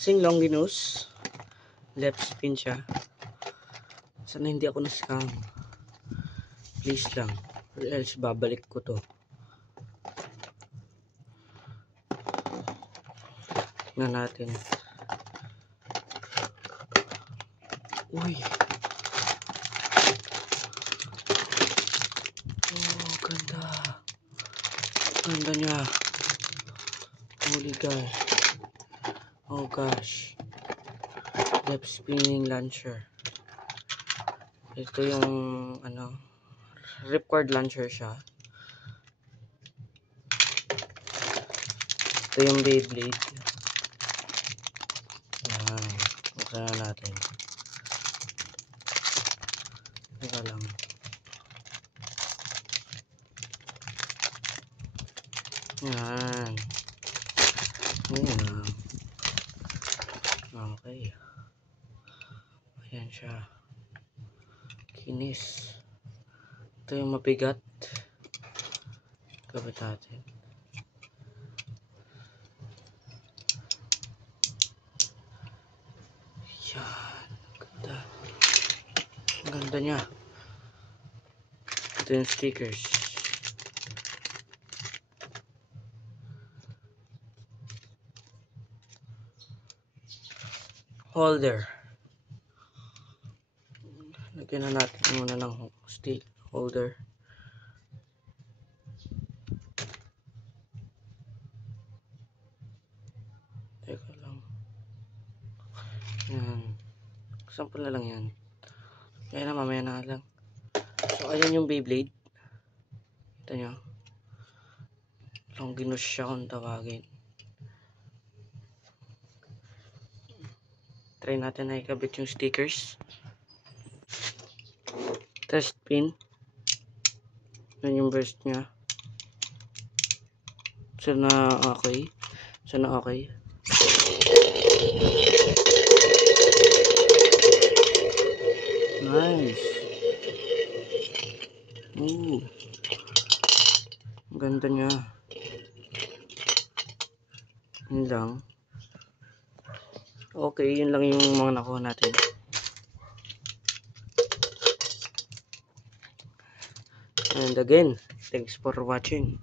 Kasing Longinus, left spin siya. Sana hindi ako na-scam. Please lang, or else babalik ko to. Tingnan natin. Uy, oh, ganda. Ganda niya. Holy gosh. Oh gosh. Left spinning launcher. Ito yung ano, ripcord launcher siya. Ito yung Beyblade. Yan. Buksan na natin. Teka lang. Yan. Yan lang. Okay. Ayan siya. Kinis. Ito yung mabigat. Kabit natin. Yan. Ganda. Ang ganda niya. Ito yung stickers. Holder. Lagyan na natin muna ng stick holder. Teka lang. Yan. Sample na lang yan. Kaya na mamaya na lang. So ayan yung Beyblade. Ito nyo. Longinus siya kung tawagin. Try natin na ikabit yung stickers. Test pin. Yan yung burst nya. Sana okay. Sana okay. Nice. Ooh. Ang ganda niya. Yun lang. Okay, yun lang yung mga nakuha natin. And again, thanks for watching.